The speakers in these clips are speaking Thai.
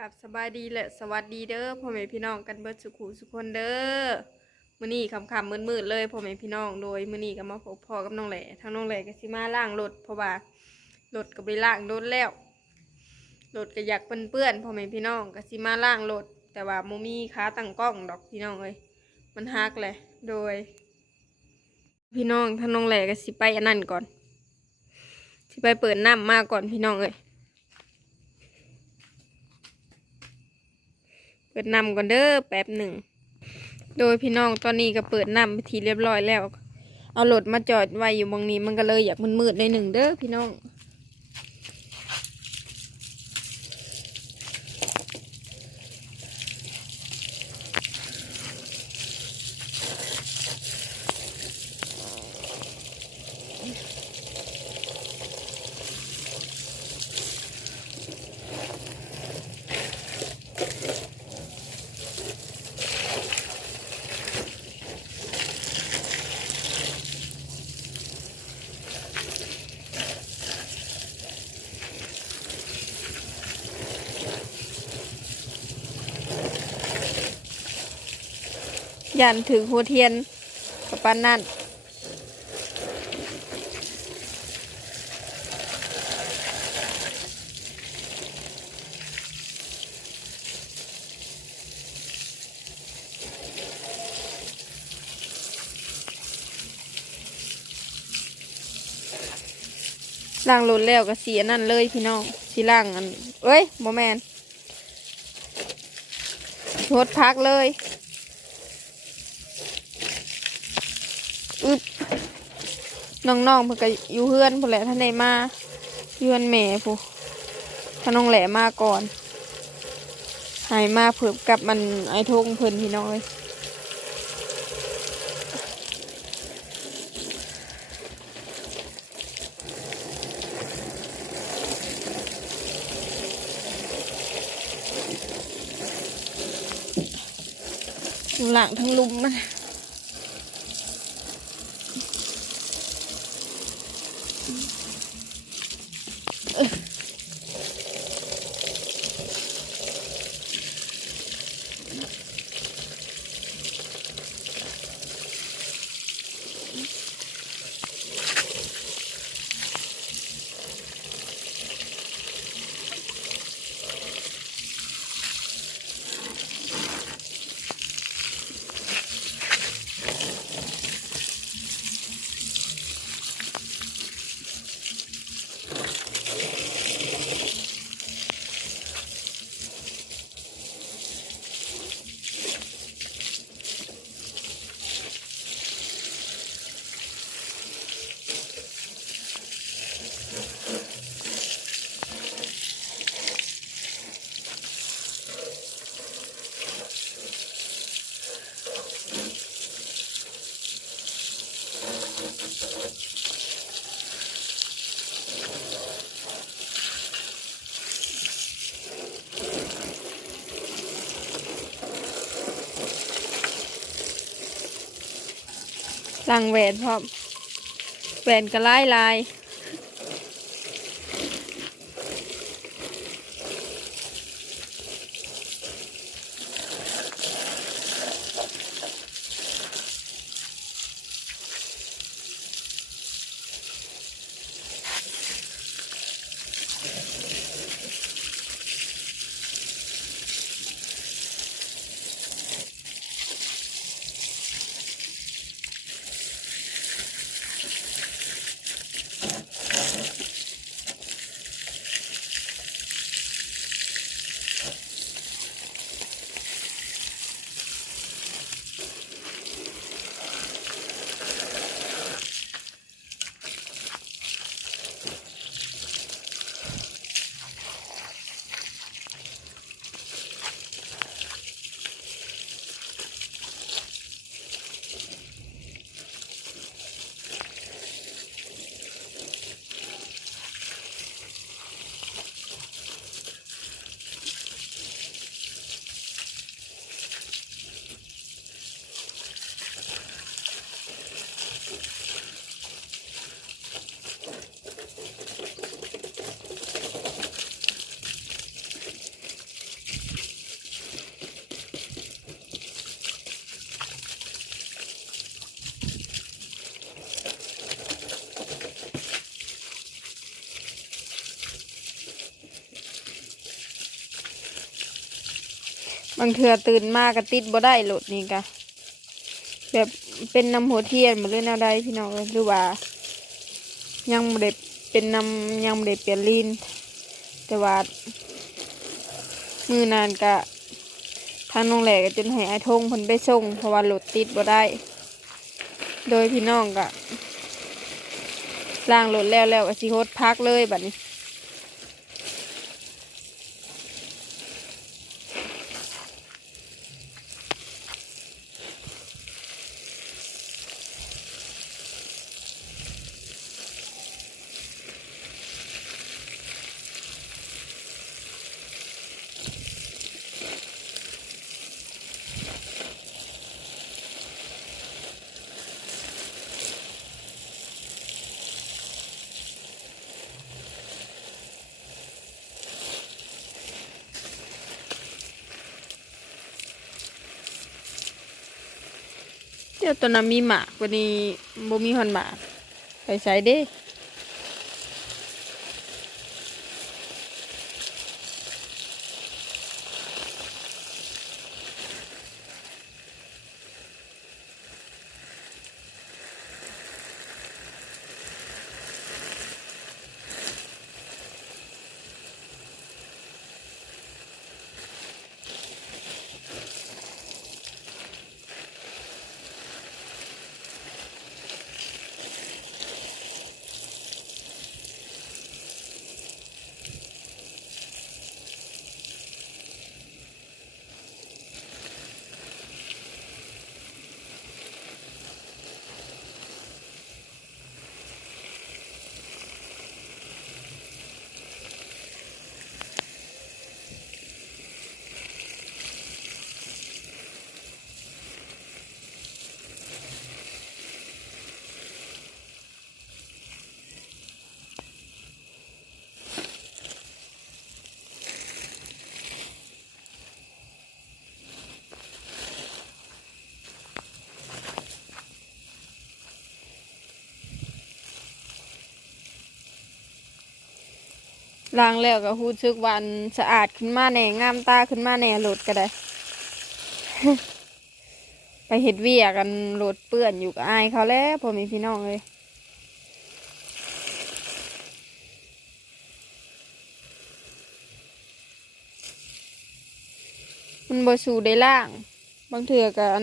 กับสบายดีและสวัสดีเด้อพ่อแม่พี่น้องกันเบิดสุขุสุขคนเด้อมื้อนี้คำคำๆมืดๆเลยพ่อแม่พี่น้องโดยมื้อนี้ก็มาพบพ่อกับน้องแหล่ทางน้องแหล่ก็สิมาล้างรถเพราะว่ารถก็ไปล้างโดนแล้วรถก็อยากเปื้อนๆพ่อแม่พี่น้องก็สิมาล้างรถแต่ว่าบ่มีขาตั้งกล้องดอกพี่น้องเอ้ยมันฮักแหละโดย พี่น้องทางน้องแหล่ก็สิไปอันนั้นก่อนสิไปเปิดน้ำมาก่อนพี่น้องเอ้ย เปิดนำก่อนเด้อแป๊บหนึ่ง โดยพี่น้องตอนนี้ก็เปิดนำไปทีเรียบร้อยแล้ว เอารถมาจอดไว้อยู่บางนี้มันก็เลยอยากมืดๆในหนึ่งเด้อพี่น้อง ยันถึงหัวเทียนกับปานนั่นล่างรถแล้วก็เสียนั่นเลยพี่น้องสีล่างอันเอ้ยโมแมนรถพักเลย อึบ น้องๆเพิ่นก็อยู่เฮือนพุ่นแหละท่านใดมายู่เฮือนแม่ผู้ถ้าน้องแหล่มาก่อนหายมาเพิ่มกับมันไอ้ทงเพิ่นพี่น้องเอ้ยหลังทั้งลุมมัน สั่งแหวนพร้อมแหวนก็ลายลาย บางเทื่อตื่นมากก็ติดบ่ได้โหลดนี่กะแบบเป็นน้ำหัวเทียนหมดเลยแนวใดพี่น้องเอ้ยหรือว่า ยังบ่ได้เป็นน้ำยังบ่ได้เปลี่ยนลีนแต่ว่ามือนานกะทางน้องแหลกจนให้ไอ้ทงพิ่นไปส่งเพราะว่าโหลดติดบ่ได้ โดยพี่น้องกะล้างโหลดแล้วแล้วก็สิโฮดพักเลยบัดนี้ เดี๋ยวตัวนั้นมีหมากวันนี้บ่มีหอนหมากไปใช้เด้ ล้างแล้วก็รู้สึกวันสะอาดขึ้นมาแน่งามตาขึ้นมาแน่หลดก็ได้ ไปเห็ดเวียกันหลดเปื้อนอยู่กับอายเขาแล้วพอมีพี่น้องเลยมันบสูได้ล่าง บางเถื่อกัน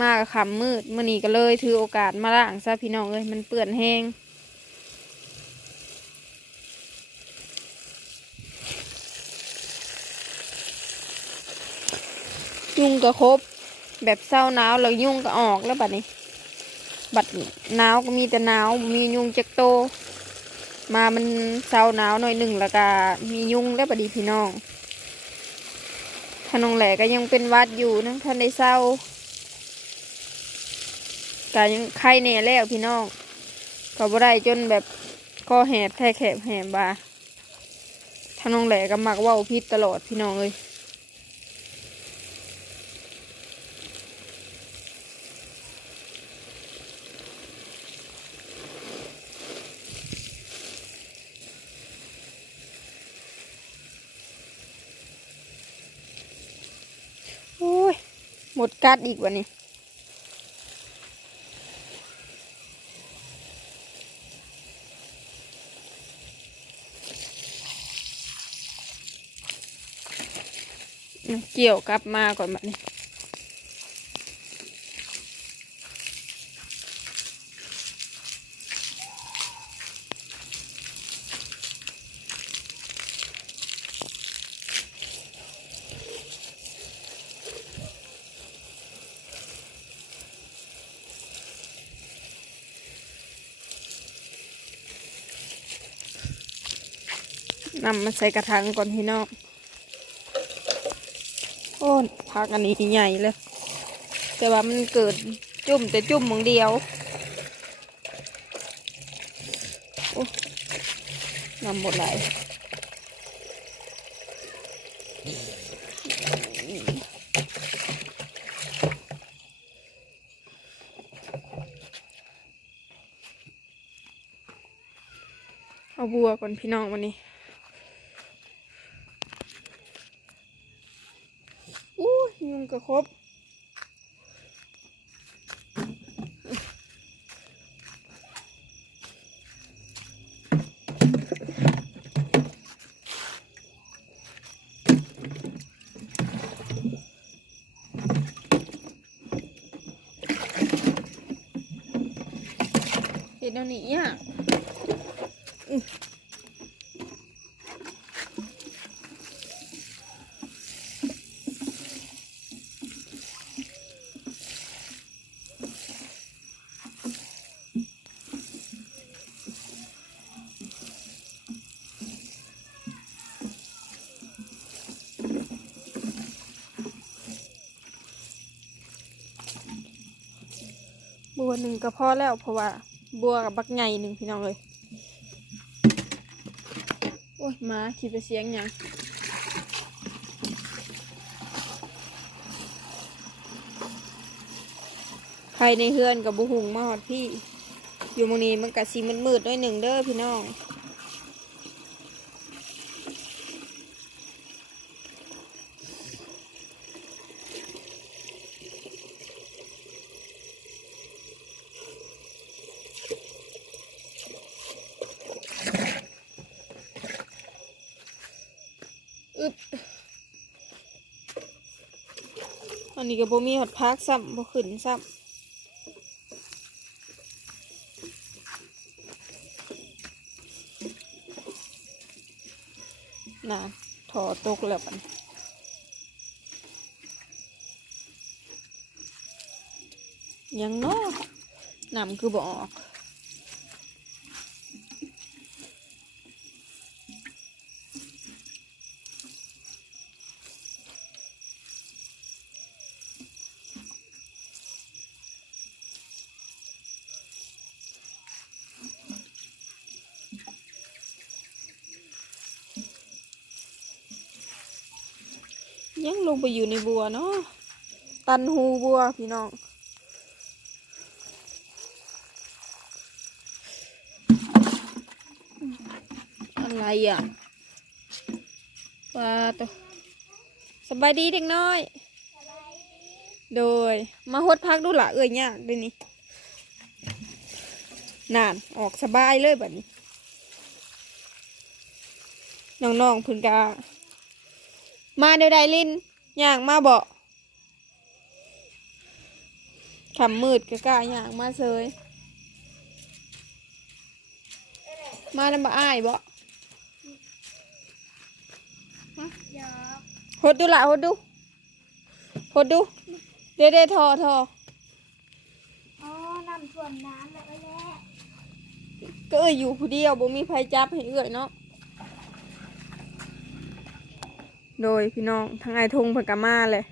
มากับขำมืดมื่อนี้ก็เลยถือโอกาสมาล่างซะพี่น้องเลยมันเปื้อนแห้ง ยุงก็ครบ แบบเศร้าหนาวแล้วยุ่งก็ออกแล้วบัดนี้ บัดหนาวก็มีแต่หนาวมียุ่งจักโต มามันเศร้าหนาวหน่อยหนึ่งแล้วก็มียุ่งแล้วบัดนี้พี่น้องถ้านองแหลก็ยังเป็นวัดอยู่นะท่านได้เศร้าก็ยังไข้แน่แล้วพี่น้องก็บ่ได้จนแบบคอแหบแทกแขบแหบบาถ้านองแหลก็มักว่าพิษตลอดพี่น้องเลย โอ้ย หมดกัดอีกวันนี้เกี่ยวกลับมาก่อนแบบนี้ นำมาใส่กระถางก่อนพี่น้องโอ้ยพักอันนี้ใหญ่เลย แต่ว่ามันเกิดจุ่มแต่จุ่มมึงเดียวโอ้นำหมดเลยเอาบัวก่อนพี่น้องวันนี้ ก็ครบเห็นเอาหนีอะบัวหนึ่งก็พอแล้วเพราะว่า บัวกับบักไงหนึ่งพี่น้องเลย โอ้ยมาคิดไปเสียงยังใครในเฮือนกับบุหุงมาหอดพี่ อยู่มงนี้มันกะสีมันมืดๆด้วยหนึ่งเด้อพี่น้อง อึบอันนี้ก็บ่มีหอดพักซ้ำบ่ขึ้นซ้ำน่ะถอตกแล้วปันยังเนาะน้ำคือบ่ออก ยังลงไปอยู่ในบัวเนาะตันหูบัวพี่น้องอะไรอะปลาตัวสบายดีเด็กน้อย โดย มาหดพักดูละเอ่ยยากด้วยนี่นานออกสบายเลยแบบนี้ น้องๆพึ่งกา มาเดี๋ยวใดลินย่างมาเบาขำมืดก็กล้าย่างมาเซยมาแล้วมาอ้ายบ่เดี๋ยวหดดูละหดดูหดดูเดี๋ยวเดี๋ยวทอทออ๋อน้ำท่วมน้ำแล้วก็แล้ก็เอ้ยอยู่ผู้เดียวบ่มีไผจับให้เอื้อยเนาะ โดยพี่น้องทางไอทงเพิ่นก็มาเลย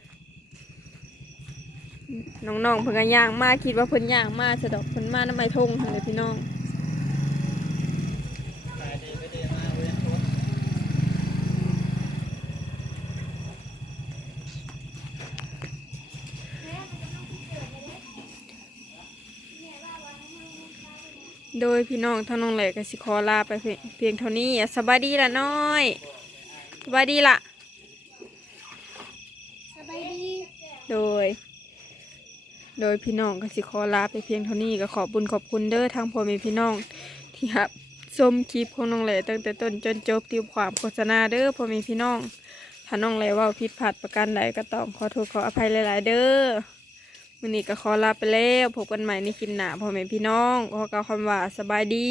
น้องๆเพิ่นก็ย่างมาคิดว่าเพิ่นย่างมาสะดอกเพิ่นมาน้ำไอทงหั่นเลยพี่น้องโดยพี่น้องท่านน้องแหลกก็สิขอลาไปเพียงเท่านี้อะสบายดีละน้อยสบายดีละ สบายดี โดย โดยพี่น้องก็สิขอลาไปเพียงเท่านี้ก็ขอบบุญขอบคุณเด้อทางพ่อแม่พี่น้องที่หับชมคลิปของน้องแหล่ตั้งแต่ต้นจนจบติวความโฆษณาเด้อพ่อแม่พี่น้องถ้าน้องแหลเว่าผิดพลาดประการใดก็ต้องขอโทษขออภัยหลาย ๆ เด้อวันนี้ก็ขอลาไปแล้วพบกันใหม่ในคลิปหน้าพ่อแม่พี่น้องขอกล่าวคำว่าสบายดี